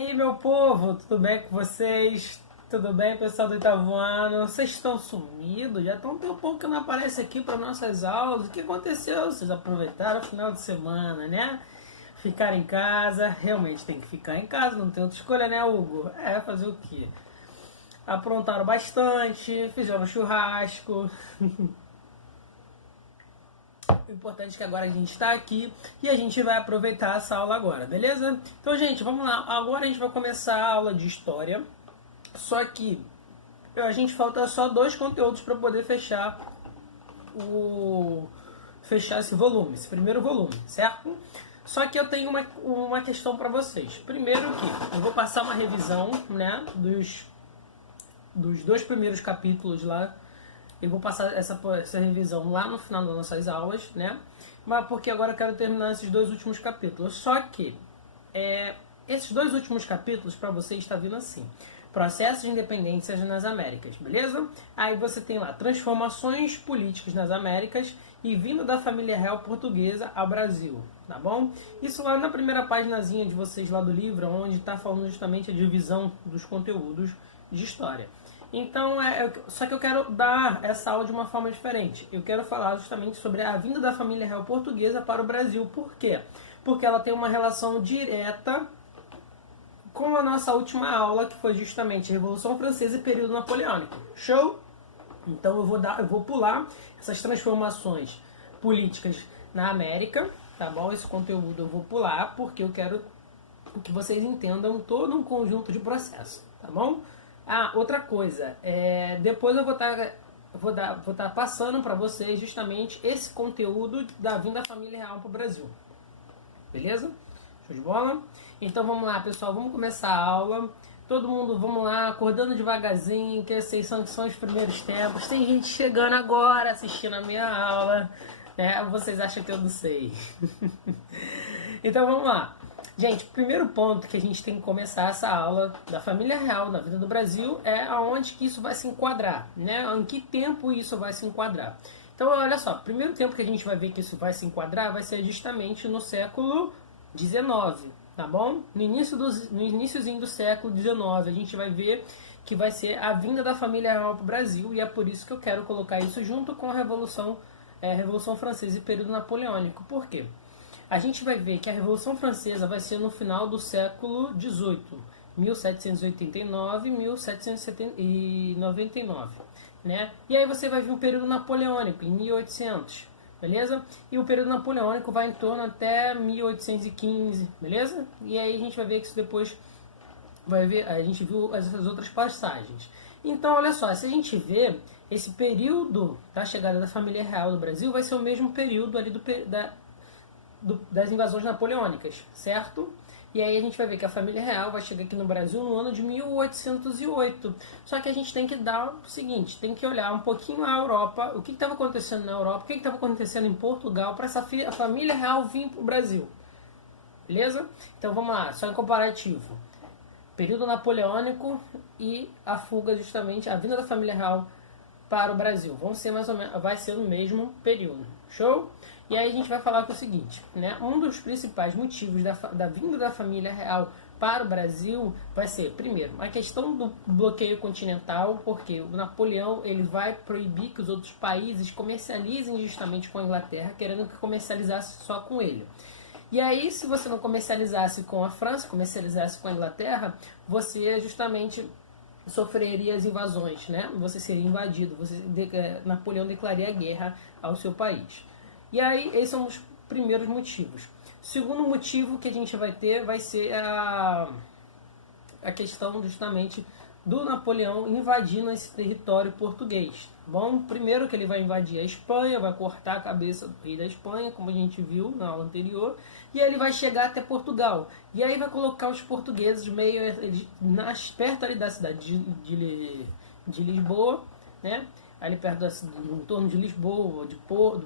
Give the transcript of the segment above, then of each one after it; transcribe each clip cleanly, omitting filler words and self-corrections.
aí, meu povo, tudo bem com vocês? Tudo bem, pessoal do Itavuano? Vocês estão sumidos? Já estão um tempão que não aparece aqui para nossas aulas. O que aconteceu? Vocês aproveitaram o final de semana, né? Ficar em casa, realmente tem que ficar em casa, não tem outra escolha, né, Hugo? Fazer o quê? Aprontaram bastante, fizeram churrasco. O importante é que agora a gente está aqui e a gente vai aproveitar essa aula agora, beleza? Então, gente, vamos lá. Agora a gente vai começar a aula de história. Só que a gente falta só 2 conteúdos para poder fechar esse volume, esse primeiro volume, certo? Só que eu tenho uma questão para vocês. Primeiro que eu vou passar uma revisão, né, dos 2 primeiros capítulos lá. Eu vou passar essa revisão lá no final das nossas aulas, né? Mas porque agora eu quero terminar esses 2 últimos capítulos. Só que esses 2 últimos capítulos para vocês está vindo assim: processos de independência nas Américas, beleza? Aí você tem lá transformações políticas nas Américas e vinda da família real portuguesa ao Brasil, tá bom? Isso lá na primeira paginazinha de vocês lá do livro, onde está falando justamente a divisão dos conteúdos de história. Então, só que eu quero dar essa aula de uma forma diferente. Eu quero falar justamente sobre a vinda da família real portuguesa para o Brasil. Por quê? Porque ela tem uma relação direta com a nossa última aula, que foi justamente a Revolução Francesa e período napoleônico. Show? Então eu vou pular essas transformações políticas na América, tá bom? Esse conteúdo eu vou pular porque eu quero que vocês entendam todo um conjunto de processos, tá bom? Outra coisa, depois eu vou estar passando para vocês justamente esse conteúdo da vinda da família real para o Brasil. Beleza? Show de bola? Então vamos lá, pessoal, vamos começar a aula. Todo mundo, vamos lá, acordando devagarzinho, que esses são os primeiros tempos. Tem gente chegando agora, assistindo a minha aula, né? Vocês acham que eu não sei. Então vamos lá. Gente, o primeiro ponto que a gente tem que começar essa aula da família real na vida do Brasil é aonde que isso vai se enquadrar, né? Em que tempo isso vai se enquadrar. Então, olha só, o primeiro tempo que a gente vai ver que isso vai se enquadrar vai ser justamente no século XIX, tá bom? No iníciozinho do século XIX, a gente vai ver que vai ser a vinda da família real para o Brasil, e é por isso que eu quero colocar isso junto com a Revolução Francesa e período napoleônico. Por quê? A gente vai ver que a Revolução Francesa vai ser no final do século XVIII, 1789 e 1799, né? E aí você vai ver o período napoleônico, em 1800, beleza? E o período napoleônico vai em torno até 1815, beleza? E aí a gente vai ver que isso depois vai ver, a gente viu essas outras passagens. Então, olha só, se a gente vê esse período da chegada da família real do Brasil, vai ser o mesmo período ali das invasões napoleônicas, certo? E aí a gente vai ver que a família real vai chegar aqui no Brasil no ano de 1808. Só que a gente tem que dar o seguinte, tem que olhar um pouquinho a Europa, o que estava acontecendo na Europa, o que estava acontecendo em Portugal, para essa família real vir para o Brasil. Beleza? Então vamos lá, só em comparativo. Período napoleônico e a fuga, justamente, a vinda da família real para o Brasil. Vão ser mais ou menos, vai ser no mesmo período. Show? E aí a gente vai falar que é o seguinte, né? Um dos principais motivos da vinda da família real para o Brasil vai ser, primeiro, a questão do bloqueio continental, porque o Napoleão ele vai proibir que os outros países comercializem justamente com a Inglaterra, querendo que comercializasse só com ele. E aí, se você não comercializasse com a França, comercializasse com a Inglaterra, você justamente sofreria as invasões, né? Você seria invadido, Napoleão declararia guerra ao seu país. E aí, esses são os primeiros motivos. O segundo motivo que a gente vai ter vai ser a questão justamente do Napoleão invadindo esse território português. Bom, primeiro que ele vai invadir a Espanha, vai cortar a cabeça do rei da Espanha, como a gente viu na aula anterior, e aí ele vai chegar até Portugal. E aí vai colocar os portugueses perto ali da cidade de Lisboa, né? Ali perto no entorno de Lisboa, do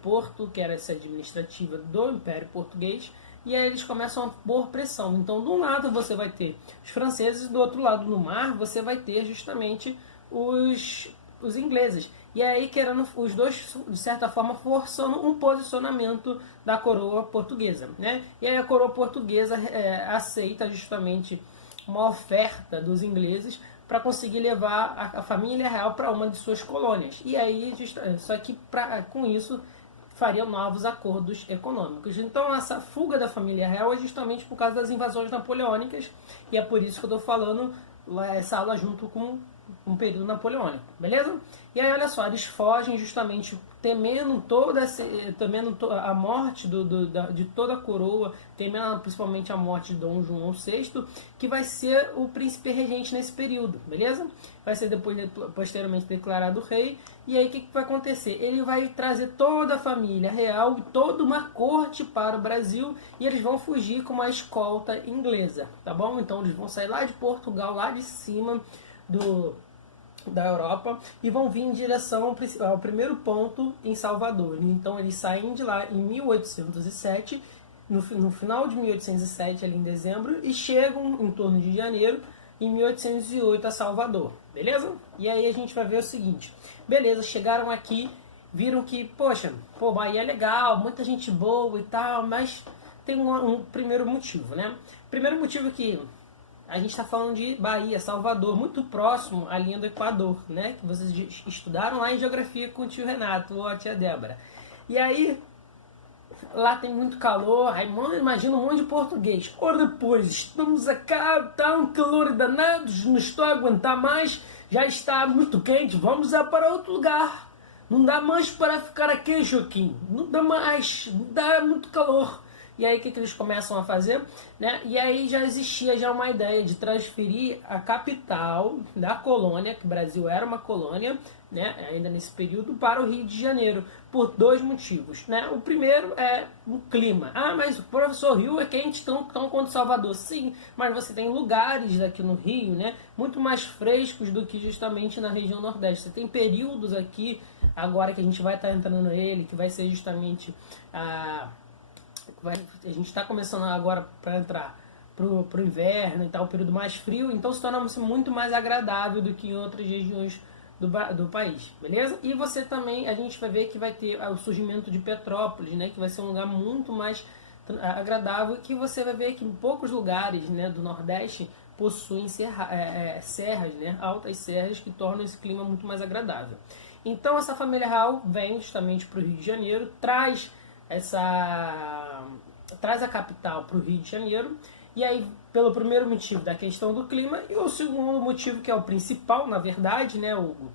Porto, que era essa administrativa do Império Português, e aí eles começam a pôr pressão. Então, de um lado você vai ter os franceses, do outro lado no mar você vai ter justamente os ingleses. E aí, querendo os dois, de certa forma, forçando um posicionamento da coroa portuguesa, né? E aí a coroa portuguesa aceita justamente uma oferta dos ingleses para conseguir levar a família real para uma de suas colônias. E aí, só que com isso fariam novos acordos econômicos. Então essa fuga da família real é justamente por causa das invasões napoleônicas, e é por isso que eu estou falando essa aula junto com um período napoleônico, beleza? E aí olha só, eles fogem justamente temendo a morte de toda a coroa, temendo principalmente a morte de Dom João VI, que vai ser o príncipe regente nesse período, beleza? Vai ser posteriormente declarado rei. E aí o que vai acontecer? Ele vai trazer toda a família real e toda uma corte para o Brasil, e eles vão fugir com uma escolta inglesa, tá bom? Então eles vão sair lá de Portugal, lá de cima da Europa, e vão vir em direção ao primeiro ponto em Salvador. Então eles saem de lá em 1807, no final de 1807, ali em dezembro, e chegam em torno de janeiro, em 1808, a Salvador, beleza? E aí a gente vai ver o seguinte, beleza, chegaram aqui, viram que, poxa, Bahia é legal, muita gente boa e tal, mas tem um primeiro motivo, né? Primeiro motivo que a gente está falando de Bahia, Salvador, muito próximo à linha do Equador, né? Que vocês estudaram lá em geografia com o tio Renato ou a tia Débora. E aí, lá tem muito calor, aí imagina um monte de português. Ora depois, estamos cá, está um calor danado, não estou a aguentar mais, já está muito quente, vamos para outro lugar. Não dá mais para ficar aqui, Joaquim, não dá mais, não dá muito calor. E aí o que eles começam a fazer? Né? E aí já existia já uma ideia de transferir a capital da colônia, que o Brasil era uma colônia, né, ainda nesse período, para o Rio de Janeiro, por dois motivos. Né? O primeiro é o clima. Ah, mas o professor, Rio é quente tão quanto Salvador. Sim, mas você tem lugares aqui no Rio, né, muito mais frescos do que justamente na região Nordeste. Você tem períodos aqui, agora que a gente vai estar entrando nele, que vai ser justamente a gente está começando agora para entrar pro inverno e tal, o período mais frio, então se torna muito mais agradável do que em outras regiões do país, beleza? E você também, a gente vai ver que vai ter o surgimento de Petrópolis, né, que vai ser um lugar muito mais agradável, que você vai ver que em poucos lugares, né, do Nordeste possuem serras, né, altas serras, que tornam esse clima muito mais agradável. Então essa família real vem justamente para o Rio de Janeiro, traz a capital para o Rio de Janeiro, e aí pelo primeiro motivo da questão do clima, e o segundo motivo, que é o principal na verdade, né, Hugo,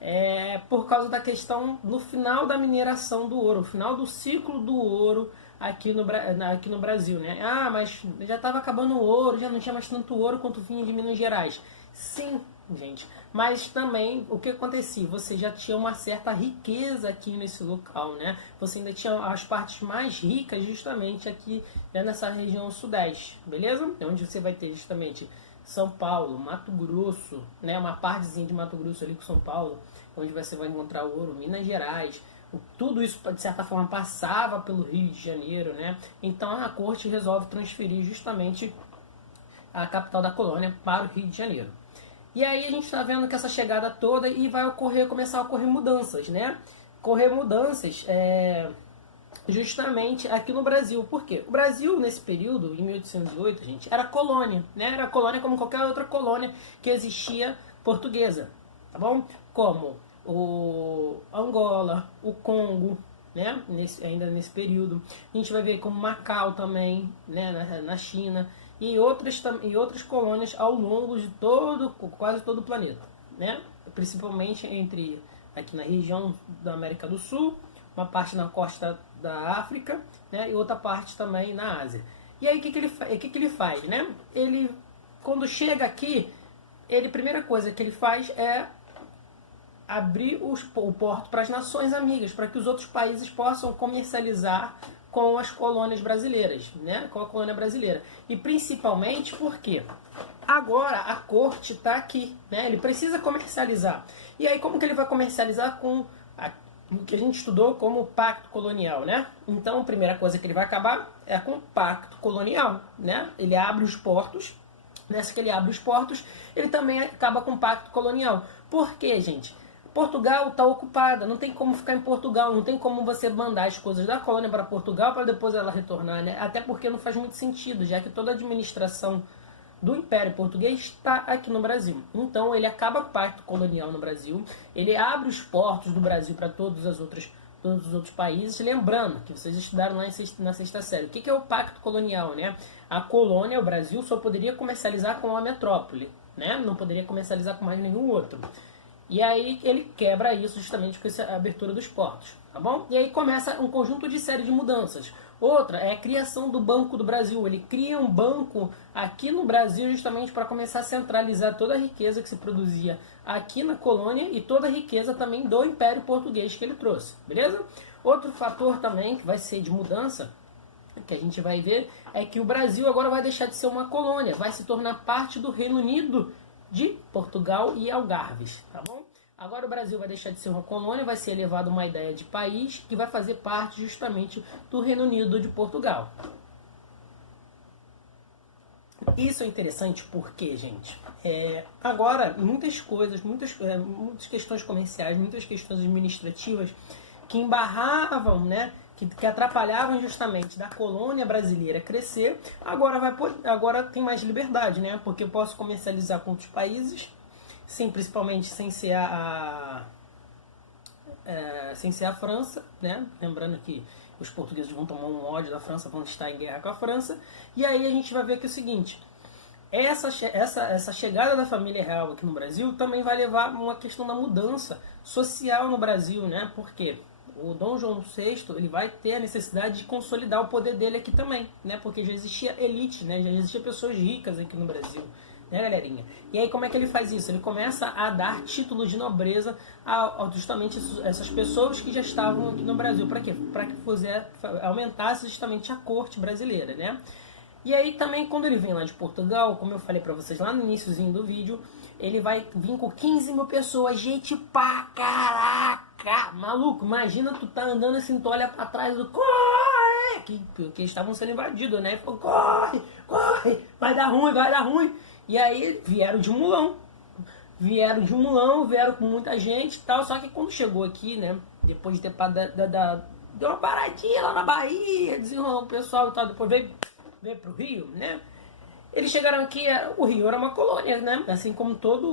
é por causa da questão no final da mineração do ouro, o final do ciclo do ouro aqui no Brasil, né? Ah, mas já estava acabando o ouro, já não tinha mais tanto ouro quanto vinha de Minas Gerais. Sim, gente, mas também o que acontecia? Você já tinha uma certa riqueza aqui nesse local, né? Você ainda tinha as partes mais ricas justamente aqui, né, nessa região sudeste, beleza? Onde você vai ter justamente São Paulo, Mato Grosso, né? Uma partezinha de Mato Grosso ali com São Paulo, onde você vai encontrar o ouro, Minas Gerais. Tudo isso, de certa forma, passava pelo Rio de Janeiro, né? Então a corte resolve transferir justamente a capital da colônia para o Rio de Janeiro. E aí a gente está vendo que essa chegada toda e vai começar a ocorrer mudanças, né? Justamente aqui no Brasil. Por quê? O Brasil, nesse período, em 1808, gente, era colônia, né? Era colônia como qualquer outra colônia que existia portuguesa, tá bom? Como o Angola, o Congo, né? Ainda nesse período. A gente vai ver como Macau também, né? Na China. E outras colônias ao longo de quase todo o planeta, né? Principalmente aqui na região da América do Sul, uma parte na costa da África, né? E outra parte também na Ásia. E aí o que ele faz, né? Ele, quando chega aqui, a primeira coisa que ele faz é abrir o porto para as nações amigas, para que os outros países possam comercializar com as colônias brasileiras, né? Com a colônia brasileira. E principalmente porque agora a corte está aqui, né? Ele precisa comercializar. E aí como que ele vai comercializar? Com o que a gente estudou como pacto colonial, né? Então a primeira coisa que ele vai acabar é com o pacto colonial, né? Ele abre os portos. Nessa que ele abre os portos, ele também acaba com o pacto colonial. Por quê, gente? Portugal está ocupada, não tem como ficar em Portugal, não tem como você mandar as coisas da colônia para Portugal para depois ela retornar, né? Até porque não faz muito sentido, já que toda a administração do Império Português está aqui no Brasil. Então ele acaba o pacto colonial no Brasil, ele abre os portos do Brasil para todos os outros países, lembrando que vocês estudaram lá na sexta série. O que é o pacto colonial, né? A colônia, o Brasil, só poderia comercializar com a metrópole, né? Não poderia comercializar com mais nenhum outro. E aí ele quebra isso justamente com essa abertura dos portos, tá bom? E aí começa um conjunto de série de mudanças. Outra é a criação do Banco do Brasil. Ele cria um banco aqui no Brasil justamente para começar a centralizar toda a riqueza que se produzia aqui na colônia e toda a riqueza também do Império Português que ele trouxe, beleza? Outro fator também que vai ser de mudança, que a gente vai ver, é que o Brasil agora vai deixar de ser uma colônia, vai se tornar parte do Reino Unido de Portugal e Algarves, tá bom? Agora o Brasil vai deixar de ser uma colônia, vai ser elevado a uma ideia de país que vai fazer parte justamente do Reino Unido de Portugal. Isso é interessante porque, gente, agora muitas coisas, muitas questões comerciais, muitas questões administrativas que embarravam, né, que atrapalhavam justamente da colônia brasileira crescer, agora tem mais liberdade, né? Porque eu posso comercializar com outros países, sim, principalmente sem ser sem ser a França, né? Lembrando que os portugueses vão tomar um ódio da França, vão estar em guerra com a França, e aí a gente vai ver que é o seguinte: essa chegada da família real aqui no Brasil também vai levar a uma questão da mudança social no Brasil, né? Porque o Dom João VI ele vai ter a necessidade de consolidar o poder dele aqui também, né? Porque já existia elite, né? Já existia pessoas ricas aqui no Brasil, né, galerinha? E aí como é que ele faz isso? Ele começa a dar títulos de nobreza a justamente essas pessoas que já estavam aqui no Brasil. Para quê? Para que aumentasse justamente a corte brasileira, né? E aí também quando ele vem lá de Portugal, como eu falei para vocês lá no iniciozinho do vídeo, ele vai vir com 15 mil pessoas, gente pra caraca, maluco, imagina tu tá andando assim, tu olha pra trás do corre, que estavam sendo invadidos, né, e falou, corre, vai dar ruim, e aí vieram de mulão, vieram com muita gente e tal, só que quando chegou aqui, né, depois de ter deu uma paradinha lá na Bahia, desenrolou o pessoal e tal, depois veio pro Rio, né. Eles chegaram aqui, o Rio era uma colônia, né? Assim como todo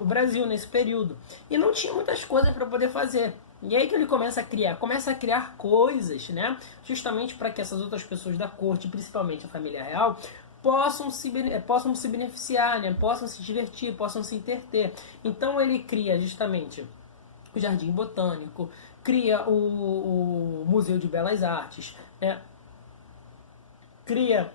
o Brasil nesse período. E não tinha muitas coisas para poder fazer. E aí que ele começa a criar coisas, né? Justamente para que essas outras pessoas da corte, principalmente a família real, possam se beneficiar, né? Possam se divertir, possam se entreter. Então ele cria justamente o Jardim Botânico, cria o Museu de Belas Artes, né? Cria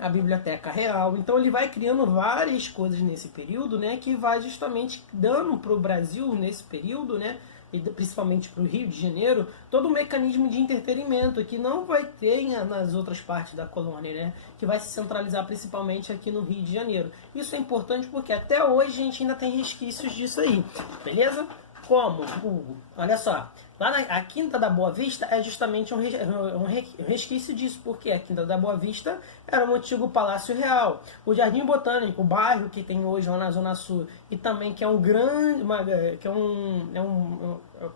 a Biblioteca Real. Então ele vai criando várias coisas nesse período, né, que vai justamente dando para o Brasil nesse período, né, e principalmente para o Rio de Janeiro, todo um mecanismo de entretenimento que não vai ter nas outras partes da colônia, né, que vai se centralizar principalmente aqui no Rio de Janeiro. Isso é importante porque até hoje a gente ainda tem resquícios disso aí, beleza? Como, Hugo? Olha só, lá a Quinta da Boa Vista é justamente um resquício disso, porque a Quinta da Boa Vista era um antigo Palácio Real. O Jardim Botânico, o bairro que tem hoje lá na Zona Sul, e também que é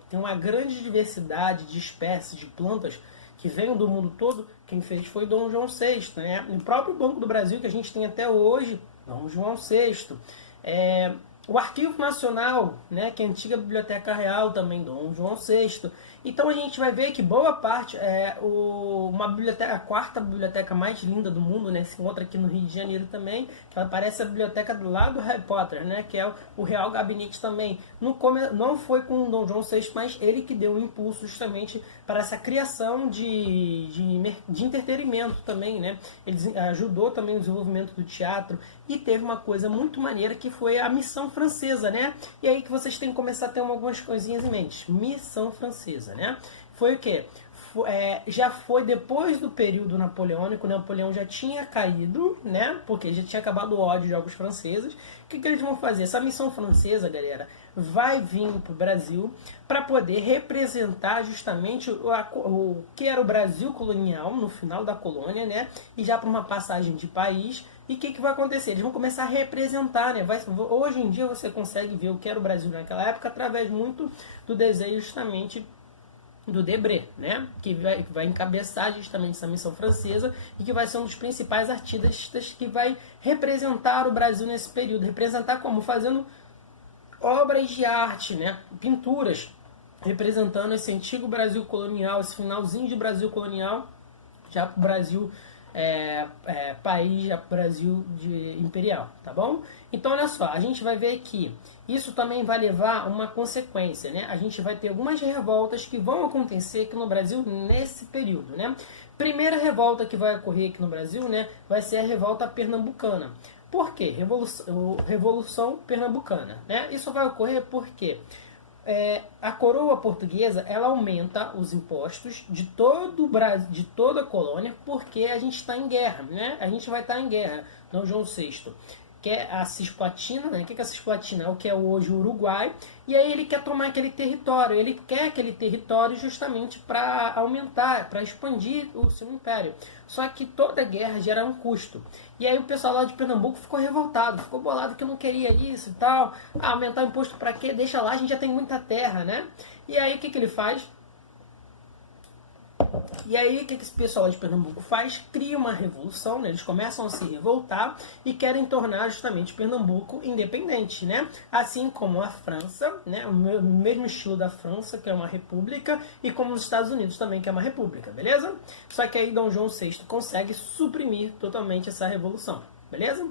tem uma grande diversidade de espécies de plantas que vêm do mundo todo, quem fez foi Dom João VI, né? O próprio Banco do Brasil que a gente tem até hoje, Dom João VI. O Arquivo Nacional, né, que é a antiga Biblioteca Real também, Dom João VI. Então a gente vai ver que boa parte uma biblioteca, a quarta biblioteca mais linda do mundo, né, se encontra aqui no Rio de Janeiro também, que ela parece a biblioteca do lado do Harry Potter, né, que é o Real Gabinete também. Não foi com o Dom João VI, mas ele que deu um impulso justamente para essa criação de entretenimento também, né. Ele ajudou também o desenvolvimento do teatro e teve uma coisa muito maneira que foi a Missão Francesa, né. E aí que vocês têm que começar a ter algumas coisinhas em mente. Missão Francesa, né? Foi o quê? Já foi depois do período napoleônico, Napoleão já tinha caído, né? Porque já tinha acabado o ódio de jogos franceses. O que eles vão fazer? Essa missão francesa, galera, vai vir para o Brasil para poder representar justamente o que era o Brasil colonial no final da colônia, né? E já para uma passagem de país. E o que vai acontecer? Eles vão começar a representar, né? Hoje em dia você consegue ver o que era o Brasil naquela época através muito do desenho justamente do Debré, né? Que vai encabeçar justamente essa missão francesa e que vai ser um dos principais artistas que vai representar o Brasil nesse período. Representar como? Fazendo obras de arte, né? Pinturas, representando esse antigo Brasil colonial, esse finalzinho de Brasil colonial, já para o Brasil país, já Brasil imperial, tá bom? Então olha só, a gente vai ver que isso também vai levar uma consequência, né? A gente vai ter algumas revoltas que vão acontecer aqui no Brasil nesse período, né? Primeira revolta que vai ocorrer aqui no Brasil, né, vai ser a revolta pernambucana. Por quê? Revolução Pernambucana, né? Isso vai ocorrer porque a coroa portuguesa ela aumenta os impostos de todo o Brasil, de toda a colônia, porque a gente está em guerra, né? A gente vai estar em guerra. Dom João VI quer a Cisplatina, né? O que é a Cisplatina? É o que é hoje o Uruguai, e aí ele quer tomar aquele território. Ele quer aquele território justamente para aumentar, para expandir o seu império. Só que toda guerra gera um custo. E aí o pessoal lá de Pernambuco ficou revoltado, ficou bolado que eu não queria isso e tal. Aumentar o imposto para quê? Deixa lá, a gente já tem muita terra, né? E aí o que ele faz? E aí, o que esse pessoal de Pernambuco faz? Cria uma revolução, né? Eles começam a se revoltar e querem tornar justamente Pernambuco independente, né? Assim como a França, né? O mesmo estilo da França, que é uma república, e como os Estados Unidos também, que é uma república, beleza? Só que aí Dom João VI consegue suprimir totalmente essa revolução, beleza?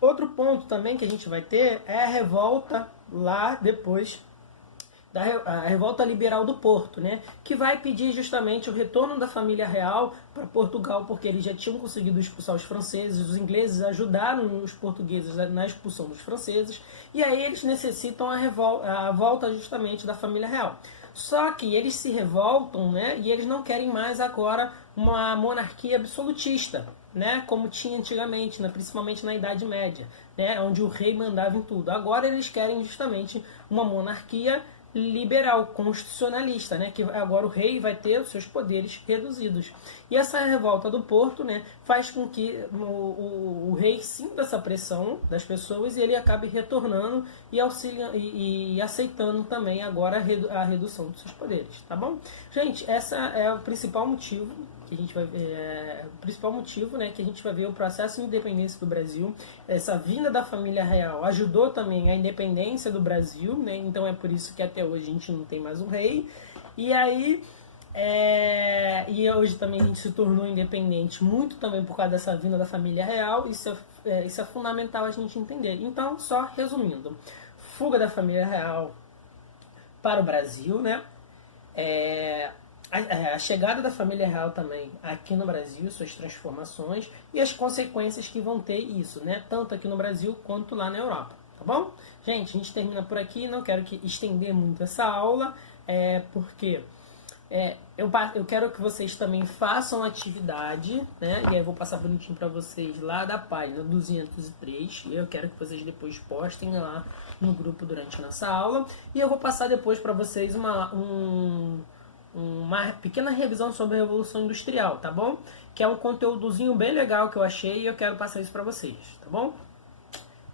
Outro ponto também que a gente vai ter é a revolta lá depois a revolta liberal do Porto, né, que vai pedir justamente o retorno da família real para Portugal, porque eles já tinham conseguido expulsar os franceses, os ingleses ajudaram os portugueses na expulsão dos franceses, e aí eles necessitam a volta justamente da família real. Só que eles se revoltam, né, e eles não querem mais agora uma monarquia absolutista, né, como tinha antigamente, né, principalmente na Idade Média, né, onde o rei mandava em tudo. Agora eles querem justamente uma monarquia liberal, constitucionalista, né, que agora o rei vai ter os seus poderes reduzidos. E essa revolta do Porto, né, faz com que o rei sinta essa pressão das pessoas e ele acabe retornando e aceitando também agora a redução dos seus poderes, tá bom? Gente, essa é o principal motivo que a gente vai né, que a gente vai ver o processo de independência do Brasil. Essa vinda da família real ajudou também a independência do Brasil, né? Então é por isso que até hoje a gente não tem mais um rei. E aí e hoje também a gente se tornou independente muito também por causa dessa vinda da família real. Isso é fundamental a gente entender. Então, só resumindo, fuga da família real para o Brasil, né? A chegada da família real também aqui no Brasil, suas transformações e as consequências que vão ter isso, né? Tanto aqui no Brasil quanto lá na Europa, tá bom? Gente, a gente termina por aqui, não quero estender muito essa aula, porque eu quero que vocês também façam atividade, né? E aí eu vou passar bonitinho para vocês lá da página 203, e eu quero que vocês depois postem lá no grupo durante a nossa aula, e eu vou passar depois para vocês uma pequena revisão sobre a Revolução Industrial, tá bom? Que é um conteúdozinho bem legal que eu achei e eu quero passar isso pra vocês, tá bom?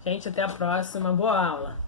Gente, até a próxima, boa aula!